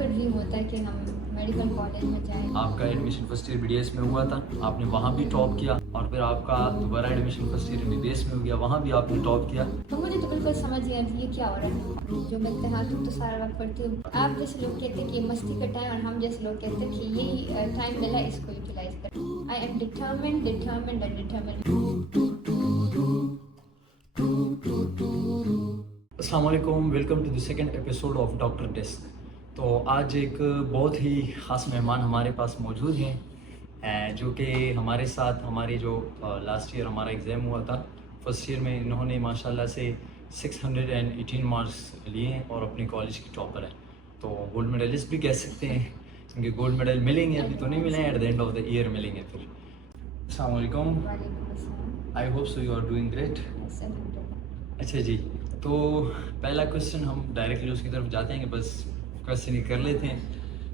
کا ڈریم ہوتا ہے کہ ہم میڈیکل کالج میں جائیں. آپ کا ایڈمیشن فرسٹ ایئر BDS میں ہوا تھا, آپ نے وہاں بھی ٹاپ کیا, اور پھر آپ کا دوبارہ ایڈمیشن فرسٹ ایئر MBBS میں ہو گیا, وہاں بھی آپ نے ٹاپ کیا. تو مجھے تو بالکل سمجھ نہیں آتی یہ کیا ہو رہا ہے. جو میں امتحان تو سارا وقت پڑھتی ہوں. آپ جیسے لوگ کہتے ہیں کہ یہ مستی کا ٹائم, اور ہم جیسے لوگ کہتے ہیں کہ یہی ٹائم ملا ہے, اس کو یوٹیلائز کریں. I am determined determined and determined. السلام علیکم, welcome to the second episode of doctor desk. تو آج ایک بہت ہی خاص مہمان ہمارے پاس موجود ہیں, جو کہ ہمارے ساتھ ہماری جو لاسٹ ایئر ہمارا ایگزام ہوا تھا فرسٹ ایئر میں, انہوں نے ماشاءاللہ سے 618 مارکس لیے ہیں اور اپنے کالج کی ٹاپر ہیں. تو گولڈ میڈلسٹ بھی کہہ سکتے ہیں, کیونکہ گولڈ میڈل ملیں گے, ابھی تو نہیں ملے ہیں, at the end of the year ملیں گے. پھر السلام علیکم, وعلیکم السلام. I hope so you are doing great. اچھا جی, تو پہلا کوشچن ہم ڈائریکٹلی اس کی طرف جاتے ہیں کہ بس کوشچن ہی کر لیتے ہیں.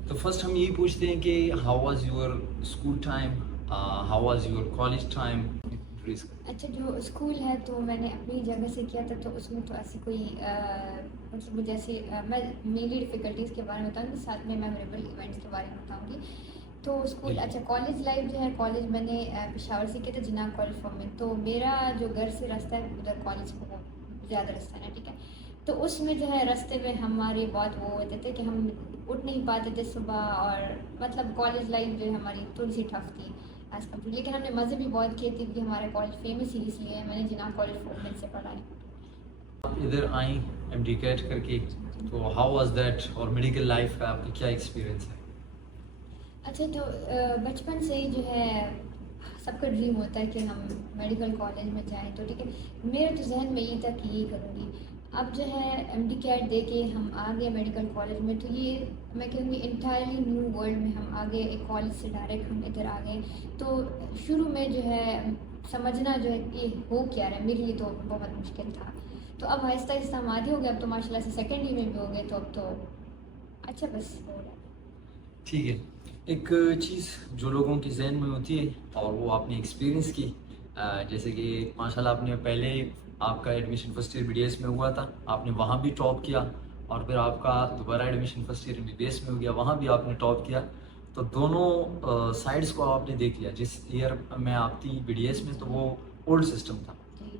تو فرسٹ ہم یہی پوچھتے ہیں کہ how was your school time, how was your college time. اچھا, جو اسکول ہے تو میں نے اپنی جگہ سے کیا تھا, تو اس میں تو ایسی کوئی مطلب مجھے ایسی میں مینلی ڈفیکلٹیز کے بارے میں بتاؤں گی, ساتھ میں میموریبل ایونٹس کے بارے میں بتاؤں گی. تو اسکول, اچھا کالج لائف جو ہے, کالج میں نے پشاور سے کیا تھا, جناب کالج فارم میں. تو میرا جو گھر سے راستہ ہے ادھر کالج کو زیادہ رستہ ہے, ٹھیک ہے. تو اس میں جو ہے راستے میں ہمارے بہت وہ ہوتے تھے کہ ہم اٹھ نہیں پاتے تھے صبح, اور مطلب کالج لائف جو ہے ہماری تھوڑی سی ٹف تھی ایز کمپیئر. لیکن ہم نے مزے بھی بہت کیے تھے, کیونکہ ہمارا کالج فیمس ہی اس لیے ہے. میں نے جناب کالج فارم سے پڑھا ہے. آپ ادھر آئیں MD کیٹ کر کے, تو ہاؤ واز دیٹ, اور میڈیکل لائف کا آپ کا کیا ایکسپیرینس ہے؟ اچھا, تو بچپن سے ہی جو ہے سب کا ڈریم ہوتا ہے کہ ہم میڈیکل کالج میں جائیں. تو ٹھیک ہے, میرے تو ذہن میں یہ تھا کہ یہی کروں گی. اب جو ہے MD کیٹ دے کے ہم آ گئے میڈیکل کالج میں, تو یہ میں کہوں گی انٹائرلی نیو ورلڈ میں ہم آ گئے. ایک کالج سے ڈائریکٹ ہم ادھر آ گئے. تو شروع میں جو ہے سمجھنا جو ہے کہ ہو کیا رہا ہے, میرے لیے تو بہت مشکل تھا. تو اب آہستہ آہستہ ہم عادی ہو گئے. اب تو ماشاء اللہ سے سیکنڈ ایئر میں بھی ہو گئے, تو اب تو اچھا بس ہو رہا ہے. ٹھیک ہے, ایک چیز جو لوگوں کے ذہن میں ہوتی ہے اور وہ آپ نے ایکسپیرینس کی, جیسے کہ ماشاءاللہ آپ نے پہلے آپ کا ایڈمیشن فرسٹ ایئر BDS میں ہوا تھا, آپ نے وہاں بھی ٹاپ کیا, اور پھر آپ کا دوبارہ ایڈمیشن فرسٹ ایئر MBBS میں ہو گیا, وہاں بھی آپ نے ٹاپ کیا. تو دونوں سائڈس کو آپ نے دیکھ لیا. جس ایئر میں آپ تھی BDS میں تو وہ اولڈ سسٹم تھا,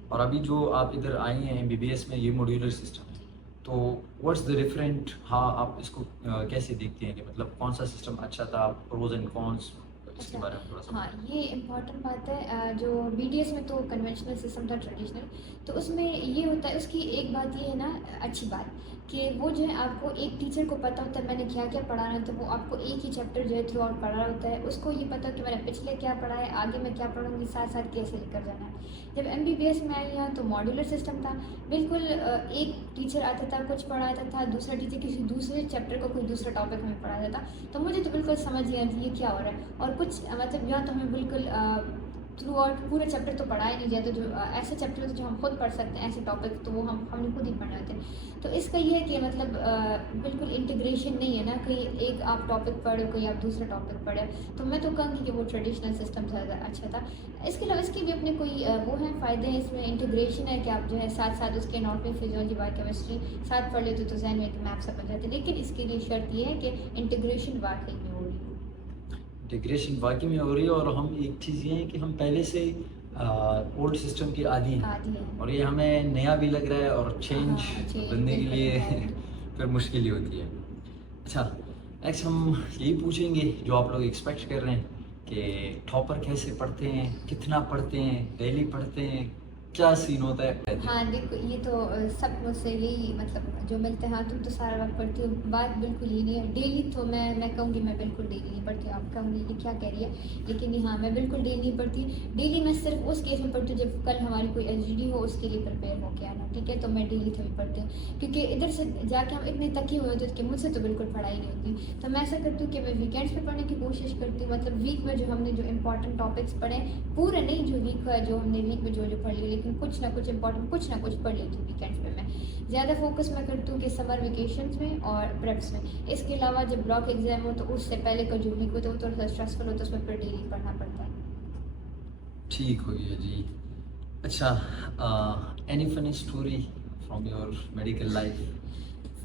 اور ابھی جو آپ ادھر آئی ہیں MBBS میں یہ موڈیولر سسٹم ہے. تو واٹس دا ڈفرینٹ, ہاں آپ اس کو کیسے دیکھتے ہیں کہ مطلب کون سا سسٹم اچھا تھا, پروز اینڈ کونس, اس کے بارے میں تھوڑا سا. ہاں, یہ امپورٹنٹ بات ہے. جو BDS میں تو کنونشنل سسٹم تھا, ٹریڈیشنل. تو اس میں یہ ہوتا ہے, اس کی ایک بات یہ ہے نا, اچھی بات کہ وہ جو ہے آپ کو ایک ٹیچر کو پتہ ہوتا ہے میں نے کیا کیا پڑھانا ہے. تو وہ آپ کو ایک ہی چیپٹر جو ہے تھرو آؤٹ پڑھا ہوتا ہے. اس کو یہ پتہ کہ میں نے پچھلے کیا پڑھا ہے, آگے میں کیا پڑھوں گی, ساتھ ساتھ کیسے لے کر جانا ہے. جب MBBS میں آئی ہوں تو ماڈیولر سسٹم تھا. بالکل ایک ٹیچر آتا تھا, کچھ پڑھاتا تھا, دوسرا ٹیچر کسی دوسرے چیپٹر کو کوئی دوسرا ٹاپک ہمیں پڑھاتا تھا. تو مجھے تو بالکل سمجھ نہیں آتی یہ کیا ہو رہا ہے. اور کچھ مطلب یا تو ہمیں بالکل تھرو آؤٹ پورے چیپٹر تو پڑھایا نہیں جاتا. جو ایسے چیپٹر ہوتے جو ہم خود پڑھ سکتے ہیں, ایسے ٹاپک تو وہ ہم نے خود ہی پڑھنے ہوتے ہیں. تو اس کا یہ ہے کہ مطلب بالکل انٹیگریشن نہیں ہے نا, کہ ایک آپ ٹاپک پڑھو, کوئی آپ دوسرا ٹاپک پڑھے. تو میں تو کہوں گی کہ وہ ٹریڈیشنل سسٹم زیادہ اچھا تھا. اس کے علاوہ اس کے بھی اپنے کوئی وہ ہیں فائدے ہیں. اس میں انٹیگریشن ہے کہ آپ جو ہے ساتھ ساتھ اس کے اناٹمی, فزیولوجی, بایو کیمسٹری ساتھ پڑھ لیتے تو ذہن میں کہ میپ سمجھ جاتے. لیکن اس کے لیے شرط یہ ہے کہ انٹیگریشن واقعی میں ہو رہی ہے. انٹیگریشن واقعی میں ہو رہی ہے, اور ہم ایک چیز یہ ہے کہ ہم پہلے سے اولڈ سسٹم کے عادی ہیں, اور یہ ہمیں نیا بھی لگ رہا ہے, اور چینج بننے کے لیے پھر مشکل ہی ہوتی ہے. اچھا, نیکسٹ ہم یہی پوچھیں گے جو آپ لوگ ایکسپیکٹ کر رہے ہیں کہ ٹاپر کیسے پڑھتے ہیں, کتنا پڑھتے ہیں, ڈیلی پڑھتے ہیں, کیا سین ہوتا ہے؟ ہاں دیکھو, یہ تو سب مجھ سے یہی مطلب جو ملتے ہیں, ہاں تم تو سارا وقت پڑھتی ہو, بات بالکل ہی نہیں ہے. ڈیلی تو میں کہوں گی میں بالکل ڈیلی نہیں پڑھتی ہوں. آپ کہوں گی یہ کیا کہہ رہی ہے, لیکن ہاں میں بالکل ڈیلی نہیں پڑھتی. ڈیلی میں صرف اس کیس میں پڑھتی ہوں جب کل ہماری کوئی LGD ہو, اس کے لیے پریپیئر ہو کے آنا, ٹھیک ہے. تو میں ڈیلی تھوڑی پڑھتی ہوں, کیونکہ ادھر سے جا کے ہم اتنے تکی ہوئے ہوتے ہیں کہ مجھ سے تو بالکل پڑھائی نہیں ہوتی. تو میں ایسا کرتی ہوں کہ میں ویکینڈس پہ پڑھنے کی کوشش کرتی ہوں. مطلب ویک میں جو ہم نے جو امپورٹنٹ ٹاپکس پڑھے, پورے نہیں جو ویک ہے, جو ہم نے ویک میں جو پڑھ لیے, لیکن کچھ نہ کچھ امپورٹنٹ کچھ نہ کچھ پڑھ لیتی ہوں ویکینڈس پہ. میں زیادہ فوکس میں کرتی ہوں کہ سمر ویکیشنز میں اور پریپس میں. اس کے علاوہ جب بلاک ایگزام ہو تو اس سے پہلے کا جو ویک ہوتا ہے وہ تھوڑا سا اسٹریسفل ہوتا ہے, اس میں پھر ڈیلی پڑھنا پڑتا ہے. ٹھیک ہو گیا جی. اچھا, any funny story from your medical life?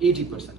80%।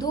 2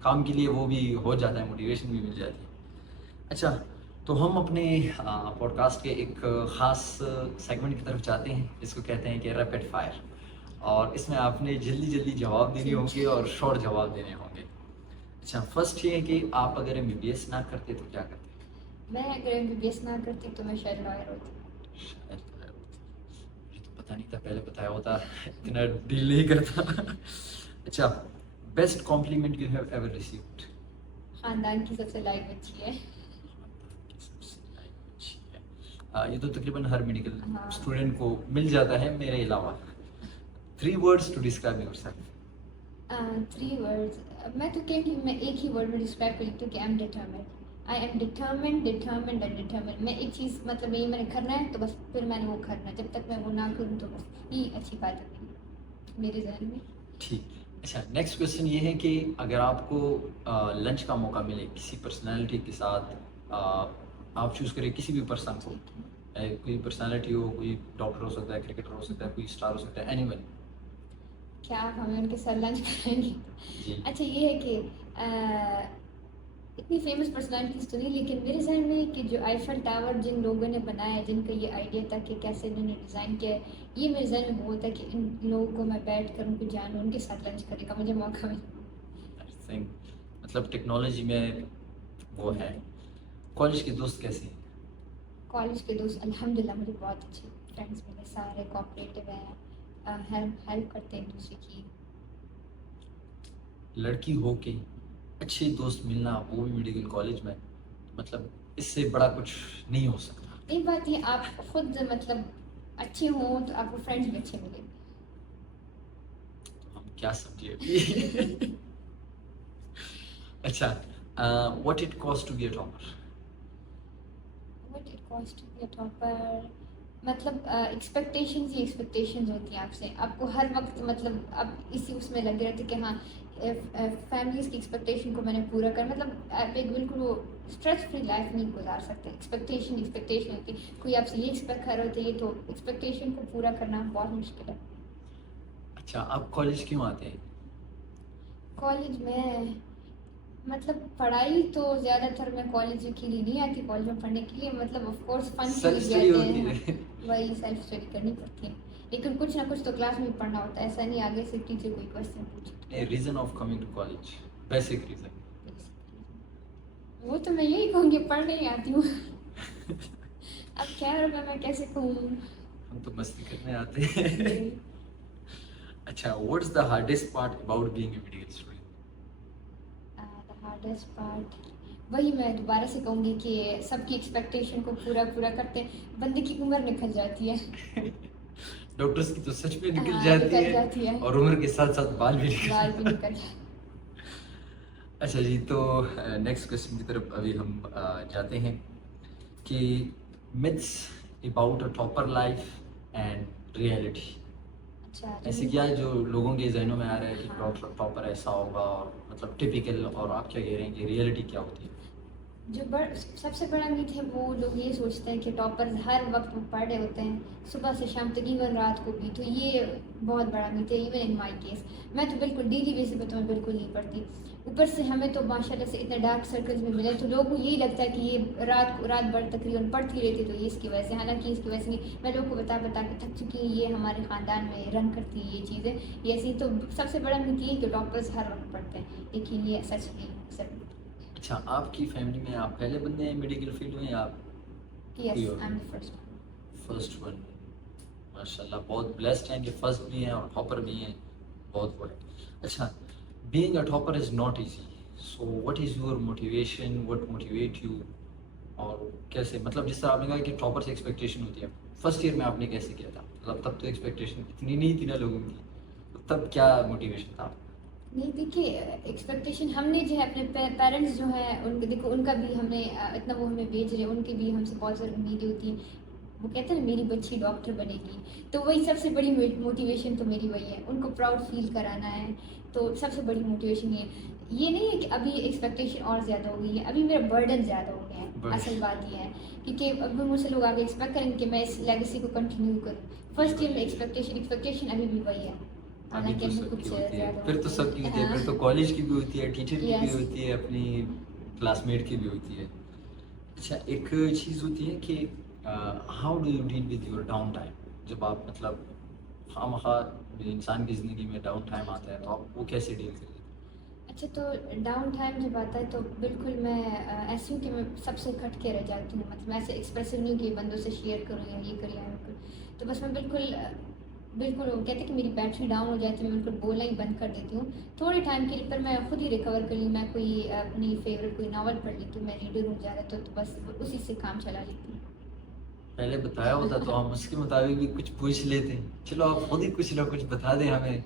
کام کے لیے وہ بھی ہو جاتا ہے, موٹیویشن بھی مل جاتی ہے. اچھا, تو ہم اپنے پوڈ کاسٹ کے ایک خاص سیگمنٹ کی طرف جاتے ہیں جس کو کہتے ہیں کہ ریپڈ فائر, اور اس میں آپ نے جلدی جلدی جواب دینے ہوں گے اور شارٹ جواب دینے ہوں گے. اچھا, فرسٹ یہ ہے کہ آپ اگر MBBS نہ کرتے تو کیا کرتے؟ میں اگر MBBS نہ کرتی تو میں شاید لائر ہوتی. شاید لائر ہوتی. مجھے تو پتہ نہیں تھا, پہلے بتایا ہوتا اتنا ڈیل نہیں کرتا. اچھا, best complement you have ever received? خاندان کی سب سے لائق بچی ہے. یہ تو تقریباً ہر میڈیکل اسٹوڈنٹ کو مل جاتا ہے میرے علاوہ. 3 words to describe yourself. 3 words, میں تو کہ میں ایک ہی ورڈ میں ڈسکرائب کر لیتی ہوں کہ I am determined. I am determined determined and determined. میں ایک چیز مطلب یہ میں نے کرنا ہے تو بس پھر میں نے وہ کرنا ہے, جب تک میں وہ نہ کروں تو بس یہ اچھی بات ہے میرے ذہن میں. ٹھیک. اچھا, نیکسٹ کویشچن یہ ہے کہ اگر آپ کو لنچ کا موقع ملے کسی پرسنالٹی کے ساتھ, آپ چوز کریں کسی بھی پرسن کو, کوئی پرسنالٹی ہو, کوئی ڈاکٹر ہو سکتا ہے, کرکٹر ہو سکتا ہے, کوئی اسٹار ہو سکتا ہے, اینی ون. کیا آپ ہمیں ان کے ساتھ لنچ کریں گے؟ جی. اچھا, یہ ہے کہ اتنی فیمس پرسنالٹیز تو نہیں, لیکن میرے ذہن میں کہ جو آئیفل ٹاور جن لوگوں نے بنایا ہے, جن کا یہ آئیڈیا تھا کہ کیسے انہوں نے ڈیزائن کیا ہے, یہ میرے ذہن میں بہت ہے کہ ان لوگوں کو میں بیٹھ کر ان کو جانوں, ان کے ساتھ لنچ کرنے کا مجھے موقع ملے. مطلب ٹیکنالوجی میں وہ ہے. کالج کے دوست کیسے ہیں؟ کالج کے دوست الحمدللہ مجھے بہت اچھے فرینڈس ملے, سارے کوآپریٹیو ہیں, ہیلپ کرتے ہیں ایک دوسرے کی. لڑکی ہو کے اچھے دوست ملنا, وہ بھی میڈیکل کالج میں, مطلب اس سے بڑا کچھ نہیں ہو سکتا. ایک بات یہ, آپ خود مطلب اچھے ہوں تو آپ کو فرینڈس بھی اچھے ملیں. ہم کیا سمجھے ابھی. اچھا, what it cost to be a topper? What it cost to be a topper مطلب ایکسپیکٹیشنز ہی ایکسپیکٹیشنز ہوتی ہیں آپ سے. آپ کو ہر وقت مطلب آپ اسی اس میں لگے رہتے کہ ہاں فیملیز کی ایکسپیکٹیشن کو میں نے پورا کر, مطلب آپ ایک بالکل وہ اسٹریس فری لائف نہیں گزار سکتے. ایکسپیکٹیشن ہوتی, کوئی آپ سے یہ ایکسپیکٹ کر رہا ہوتا ہے, یہ تو ایکسپیکٹیشن کو پورا کرنا بہت مشکل ہے. اچھا, آپ کالج کیوں آتے ہیں؟ کالج میں مطلب پڑھائی تو زیادہ تر میں کالج کے لیے نہیں آتی, کالج میں پڑھنے کے لیے مطلب آف کورس فن کے لیے آتے ہیں, وہی سیلف اسٹڈی کرنی پڑتی ہے, لیکن کچھ نہ کچھ تو کلاس میں پڑھنا ہوتا ہے. ایسا نہیں آگے سے ٹیچر کوئی کوشچن پوچھے. Reason of coming to college, basic reason. وہ تو میں یہی کہوں گی, پڑھنے ہی آتی ہوں. اب خیر ہوگا میں کیسے کہوں, ہم تو مستی کرنے آتے ہیں. اچھا, what's the hardest part about being a medical student? Hardest part وہی میں دوبارہ سے کہوں گی کہ سب کی ایکسپیکٹیشن کو پورا کرتے بندے کی عمر نکل جاتی ہے. ڈاکٹرس کی تو سچ میں نکل جاتی ہے, اور عمر کے ساتھ ساتھ بال بھی نکل جاتے ہیں. اچھا جی, تو نیکسٹ کویشچن کی طرف ابھی ہم جاتے ہیں کہ myths about a topper life and reality. ایسے کیا ہے جو لوگوں کے ذہنوں میں آ رہا ہے کہ ٹاپر ایسا ہوگا, اور مطلب ٹپیکل, اور آپ کیا کہہ رہے ہیں کہ ریئلٹی کیا ہوتی ہے؟ جو سب سے بڑا میتھ ہے وہ لوگ یہ سوچتے ہیں کہ ٹاپر ہر وقت وہ پڑھ رہے ہوتے ہیں صبح سے شام تک, ایون رات کو بھی. تو یہ بہت بڑا میتھ ہے, ایون ان مائی کیس. میں تو بالکل ڈیلی بیسس پہ تو میں بالکل نہیں پڑھتی. اوپر سے ہمیں تو ماشاء اللہ سے اتنے ڈارک سرکلز میں ملے, تو لوگوں کو یہی لگتا ہے کہ یہ رات بھر تقریباً پڑھتی رہتی, تو یہ اس کی وجہ سے. حالانکہ اس کی وجہ سے نہیں, میں لوگوں کو بتا کے تھک چکی ہوں, یہ ہمارے خاندان میں رن کرتی ہے یہ چیزیں, یہ ایسی. تو سب سے بڑا میتھ یہ کہ ڈاکٹرز ہر وقت پڑھتے ہیں, لیکن یہ سچ نہیں سر. اچھا, آپ کی فیملی میں آپ پہلے بندے ہیں میڈیکل فیلڈ میں, یا آپ؟ یس, آئی ایم فرسٹ ون. ماشاء اللہ, بہت بلیسڈ ہیں کہ فرسٹ بھی ہیں اور ٹاپر بھی ہیں, بہت بڑے. اچھا, being a topper is not easy, so what is your motivation, what motivate you, اور کیسے, مطلب جس طرح آپ نے کہا کہ ٹاپر سے ایکسپیکٹیشن ہوتی ہے, فرسٹ ایئر میں آپ نے کیسے کیا تھا؟ مطلب تب تو ایکسپیکٹیشن اتنی نہیں تھی نا لوگوں کی, تب کیا موٹیویشن تھا؟ نہیں, دیکھیے ایکسپیکٹیشن ہم نے جو ہے اپنے پیرنٹس جو ہیں ان کے, دیکھو ان کا بھی ہم نے اتنا وہ ہمیں بھیج رہے ہیں, ان کی بھی ہم سے بہت ساری امیدیں ہوتی ہیں. وہ کہتے ہیں نا میری بچی ڈاکٹر بنے گی, تو وہی سب سے بڑی موٹیویشن تو میری وہی ہے, ان کو پراؤڈ فیل کرانا ہے. تو سب سے بڑی موٹیویشن یہ نہیں ہے کہ ابھی ایکسپیکٹیشن اور زیادہ ہو گئی ہے, ابھی میرا برڈن زیادہ ہو گیا ہے. اصل بات یہ ہے کیونکہ ابھی مجھ سے لوگ آگے ایکسپیکٹ کریں کہ میں اس لیگیسی کو کنٹینیو کروں. فرسٹ ایئر میں ایکسپیکٹیشن ابھی بھی وہی ہے. ابھی حالانکہ تو ابھی سب کچھ کی ہوتی ہے, زیادہ پھر تو سب کی ہوتی ہے, پھر تو کالج کی بھی ہوتی ہے, ٹیچر کی بھی یس ہوتی ہے, اپنی کلاس میٹ کی بھی ہوتی ہے. اچھا ایک چیز ہوتی ہے کہ how do you deal with your down time, جب آپ مطلب خواہ انسان کی زندگی میں ڈاؤن ٹائم آتا ہے تو آپ وہ کیسے ڈیل کرتے ہیں؟ اچھا تو ڈاؤن ٹائم جب آتا ہے تو بالکل میں ایسی ہوں کہ میں سب سے کٹ کے رہ جاتی ہوں, مطلب میں ایسے ایکسپریسو نہیں ہوں کہ بندوں سے شیئر کروں یا یہ کروں یا وہ کروں, تو بس میں بالکل وہ کہتے ہیں کہ میری بیٹری ڈاؤن ہو جاتی ہے, میں بالکل بولنا ہی بند کر دیتی ہوں تھوڑے ٹائم کے لیے, پر میں خود ہی ریکور کر لی, میں کوئی اپنی فیوریٹ کوئی ناول پڑھ لیتی ہوں, میں ریڈر ہوں زیادہ تو بس اسی سے کام چلا لیتی ہوں. پہلے بتایا ہوتا تو ہم اس کے مطابق بھی کچھ پوچھ لیتے. چلو آپ خود ہی کچھ نہ کچھ بتا دیں ہمیں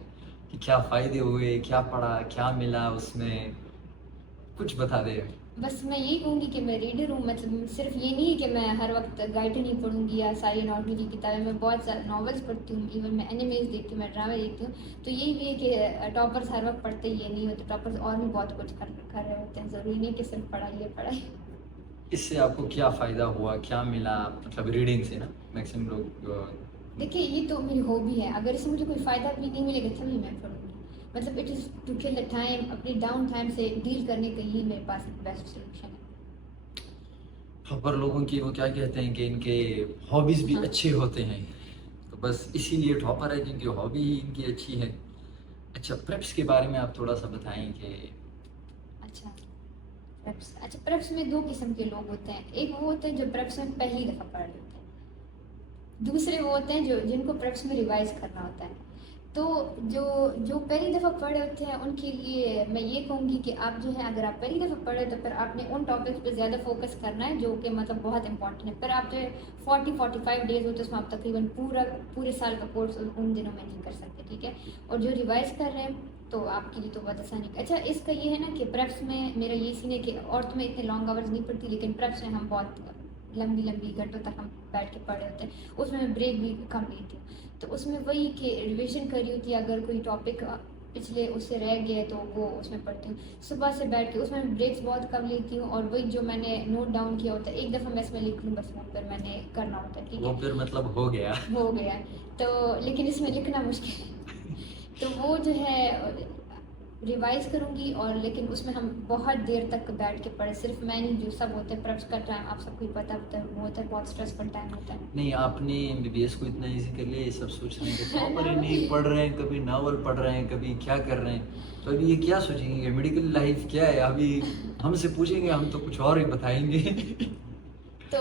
کہ کیا فائدے ہوئے, کیا پڑھا, کیا ملا اس میں, کچھ بتا دیں. بس میں یہی کہوں گی کہ میں ریڈر ہوں, مطلب صرف یہ نہیں کہ میں ہر وقت گائیڈ نہیں پڑھوں گی یا ساری نارمل کی کتابیں, میں بہت سارے ناولس پڑھتی ہوں, ایون میں اینیمیز دیکھتی ہوں, میں ڈرامے دیکھتی ہوں. تو یہی بھی ہے کہ ٹاپرس ہر وقت پڑھتے ہی یہ نہیں ہوتے, ٹاپرس اور بھی بہت کچھ کر رہے ہوتے ہیں, ضروری نہیں کہ صرف پڑھائی. اس سے آپ کو کیا فائدہ ہوا, کیا ملا, مطلب ریڈنگ سے نا میکسیمم لوگ دیکھیے یہ تو میری ہابی ہے, اگر اس سے مجھے کوئی فائدہ بھی نہیں ملے گا تبھی میں پڑھوں گی, مطلب it is to kill the time, اپنی ڈاؤن ٹائم سے ڈیل کرنے کا یہی میرے پاس بیسٹ سولوشن ہے. خبر لوگوں کی وہ کیا کہتے ہیں کہ ان کے ہابیز بھی اچھے ہوتے ہیں, تو بس اسی لیے ٹاپر ہے کیونکہ ہابی ہی ان کی اچھی ہے. اچھا پریپس کے بارے میں آپ تھوڑا سا بتائیں کہ اچھا پریپس میں دو قسم کے لوگ ہوتے ہیں, ایک وہ ہوتے ہیں جو پریپس میں پہلی دفعہ پڑھ رہے ہوتے ہیں, دوسرے وہ ہوتے ہیں جن کو پریپس میں ریوائز کرنا ہوتا ہے. تو جو پہلی دفعہ پڑھے ہوتے ہیں ان کے لیے میں یہ کہوں گی کہ آپ جو ہے اگر آپ پہلی دفعہ پڑھے تو پھر آپ نے ان ٹاپکس پہ زیادہ فوکس کرنا ہے جو کہ مطلب بہت امپورٹنٹ ہے. پھر آپ جو ہے 40-45 ڈیز ہوتے ہیں اس میں آپ تقریباً پورے سال کا کورس ان دنوں میں نہیں کر سکتے, ٹھیک ہے. اور جو ریوائز کر رہے ہیں تو آپ کے لیے تو بہت آسانی. اچھا اس کا یہ ہے نا کہ پریپس میں میرا یہ سین ہے کہ عورتوں میں اتنے لانگ آورز نہیں پڑتی, لیکن پریپس میں ہم بہت لمبی گھنٹوں تک ہم بیٹھ کے پڑھے ہوتے ہیں, اس میں بریک بھی کم لیتی ہوں. تو اس میں وہی کہ ریویژن کری ہوتی ہے, اگر کوئی ٹاپک پچھلے اس سے رہ گیا تو وہ اس میں پڑھتی ہوں صبح سے بیٹھ کے, اس میں بریکس بہت کم لیتی ہوں. اور وہی جو میں نے نوٹ ڈاؤن کیا ہوتا ہے ایک دفعہ میں اس میں لکھ لوں, بس وہ پھر میں نے کرنا ہوتا ہے, ٹھیک ہے, وہ پھر مطلب ہو گیا تو لیکن اس میں لکھنا مشکل ہے. تو وہ جو ہے ریوائز کروں گی, اور لیکن اس میں ہم بہت دیر تک بیٹھ کے پڑھے, صرف میں نہیں, جو سب ہوتے ہیں پریپس کا ٹائم آپ سب کو پتہ ہوتا ہے, وہ ہوتا ہے بہت اسٹریسفل ٹائم ہوتا ہے. نہیں آپ نے MBBS کو اتنا ایزی کر لیا, یہ سب سوچ رہے ہیں کہ ٹاپر ہی نہیں پڑھ رہے ہیں, کبھی ناول پڑھ رہے ہیں, کبھی کیا کر رہے ہیں, تو ابھی یہ کیا سوچیں گے کہ میڈیکل لائف کیا ہے, ابھی ہم سے پوچھیں گے ہم تو کچھ اور ہی بتائیں گے. تو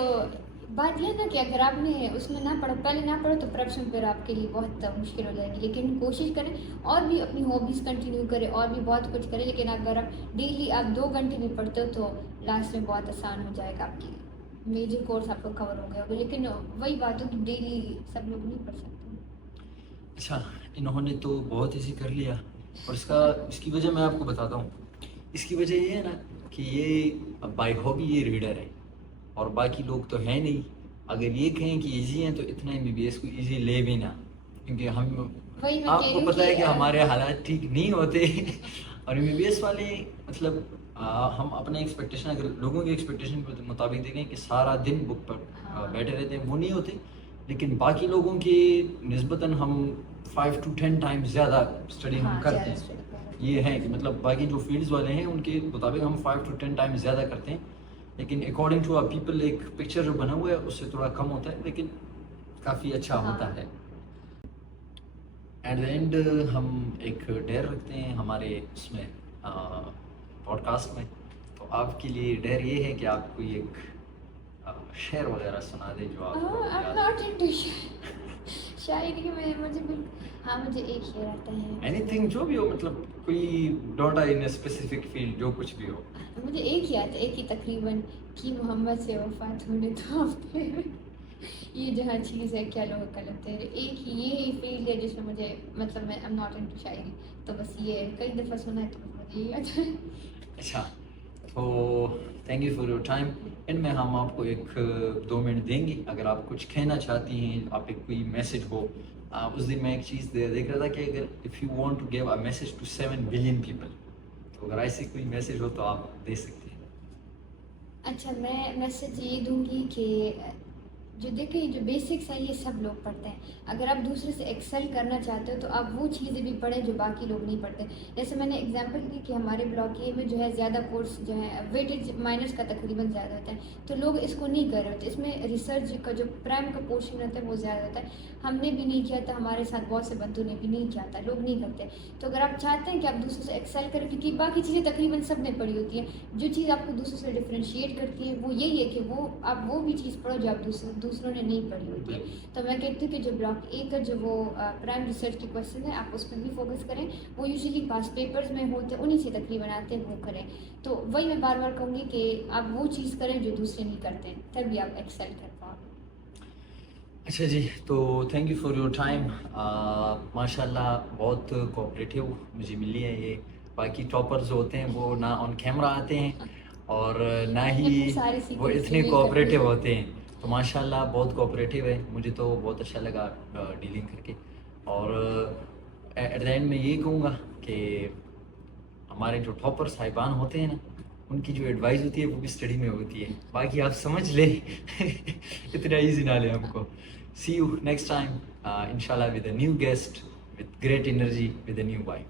بات یہ ہے نا کہ اگر آپ نے اس میں پہلے نہ پڑھو تو پریپس میں پھر آپ کے لیے بہت مشکل ہو جائے گی. لیکن کوشش کریں اور بھی اپنی ہابیز کنٹینیو کریں اور بھی بہت کچھ کریں, لیکن اگر آپ ڈیلی آپ 2 گھنٹے بھی پڑھتے ہو تو لاسٹ میں بہت آسان ہو جائے گا, آپ کی میجر کورس آپ کو کور ہو گیا ہوگا. لیکن وہی بات ہو کہ ڈیلی سب لوگ نہیں پڑھ سکتے. اچھا انہوں نے تو بہت ایزی کر لیا, اور اس کی وجہ میں آپ کو بتاتا ہوں. اس کی وجہ یہ ہے نا کہ یہ بائی ہابی یہ ریڈر ہے, اور باقی لوگ تو ہیں نہیں. اگر یہ کہیں کہ ایزی ہیں تو اتنا MBBS کو ایزی لے بھی نہ, کیونکہ آپ کو پتہ ہے کہ ہمارے حالات ٹھیک نہیں ہوتے. اور MBBS والے مطلب ہم اپنے ایکسپیکٹیشن, اگر لوگوں کی ایکسپیکٹیشن کے مطابق دیکھیں کہ سارا دن بک پر بیٹھے رہتے ہیں, وہ نہیں ہوتے. لیکن باقی لوگوں کی نسبتاً ہم 5 to 10 ٹائمز زیادہ اسٹڈی ہم کرتے ہیں. یہ ہے کہ مطلب باقی جو فیلڈز والے ہیں ان کے مطابق ہم 5 to 10 ٹائمز زیادہ کرتے ہیں, لیکن اکارڈنگ ٹو پیپل ایک پکچر جو بنا ہوا ہے اس سے تھوڑا کم ہوتا ہے, لیکن کافی اچھا ہوتا ہے. ایٹ دا اینڈ ہم ایک ڈیر رکھتے ہیں ہمارے اس میں پوڈ کاسٹ میں, تو آپ کے لیے ڈیر یہ ہے کہ آپ کوئی ایک شعر وغیرہ سنا دیں جو آپ کو یاد. شاعری میں مجھے ایک شعر آتا ہے, اینی تھنگ جو بھی ہو, مطلب کوئی don't in a specific field, جو کچھ بھی ہو. مجھے ایک ہی آتا ہے, ایک ہی تقریباً, کہ محمد سے وفات ہونے تو آپ یہ جہاں چیز ہے کیا لوگ غلط تیرے, ایک ہی یہی فیلڈ ہے جس میں مجھے مطلب میں ایم ناٹ انٹو شاعری, تو بس یہ کئی دفعہ سنا ہے تو مجھے یہی آتا ہے. اچھا تو thank you for your time. ان میں ہم آپ کو 1-2 منٹ دیں گے, اگر آپ کچھ کہنا چاہتی ہیں, آپ ایک کوئی میسج ہو. اس دن میں ایک چیز دیکھ رہا تھا کہ اگر if you want to give a message to 7 billion people, تو اگر ایسی کوئی میسج ہو تو آپ دے سکتے ہیں. اچھا میں میسج یہ دوں گی کہ جو دیکھیں جو بیسکس ہیں یہ سب لوگ پڑھتے ہیں. اگر آپ دوسرے سے ایکسل کرنا چاہتے ہو تو آپ وہ چیزیں بھی پڑھیں جو باقی لوگ نہیں پڑھتے. جیسے میں نے اگزامپل دی کہ ہمارے بلاک اے میں جو ہے زیادہ کورس جو ہے ویٹیج مائنرس کا تقریباً زیادہ ہوتا ہے, تو لوگ اس کو نہیں کر رہے ہوتے. اس میں ریسرچ کا جو پرائم کا پورشن ہوتا ہے وہ زیادہ ہوتا ہے. ہم نے بھی نہیں کیا تھا, ہمارے ساتھ بہت سے بندوں نے بھی نہیں کیا تھا, لوگ نہیں کرتے. تو اگر آپ چاہتے ہیں کہ آپ دوسروں سے ایکسل کریں, کیونکہ باقی چیزیں تقریباً سب نے پڑھی ہوتی ہیں, جو چیز آپ کو دوسروں سے ڈفرینشیٹ کرتی ہے وہ یہی ہے کہ وہ آپ وہ بھی چیز پڑھو جو آپ دوسروں نے نہیں پڑھی ہوتی ہے. تو میں کہتی ہوں کہ جو بلاک اے کا جو وہ پرائم ریسرچ کے کوشچن ہیں آپ اس پہ بھی فوکس کریں. وہ یوزلی پاس پیپرز میں ہوتے انہیں سے تقریباً آتے ہیں, وہ کریں. تو وہی میں بار بار کہوں گی کہ آپ وہ چیز کریں جو دوسرے نہیں کرتے ہیں, تبھی آپ ایکسل کر پاؤ. اچھا جی, تو thank you for your time. ماشاء اللہ بہت کوآپریٹیو مجھے ملی ہے یہ. باقی ٹاپرز ہوتے ہیں وہ نہ آن کیمرہ آتے ہیں اور نہ ہی سارے وہ سیکرٹس اتنے ریویل کوآپریٹیو کرتے ہیں. ہوتے ہیں. تو ماشاء اللہ بہت کوآپریٹیو ہے, مجھے تو بہت اچھا لگا ڈیلنگ کر کے. اور ایٹ دا اینڈ میں یہی کہوں گا کہ ہمارے جو ٹاپر صاحبان ہوتے ہیں نا, ان کی جو ایڈوائز ہوتی ہے وہ بھی اسٹڈی میں ہوتی ہے. باقی آپ سمجھ لیں اتنا ایزی نہ لیں ہم کو. See you next time, inshallah, with a new guest, with great energy, with a new vibe.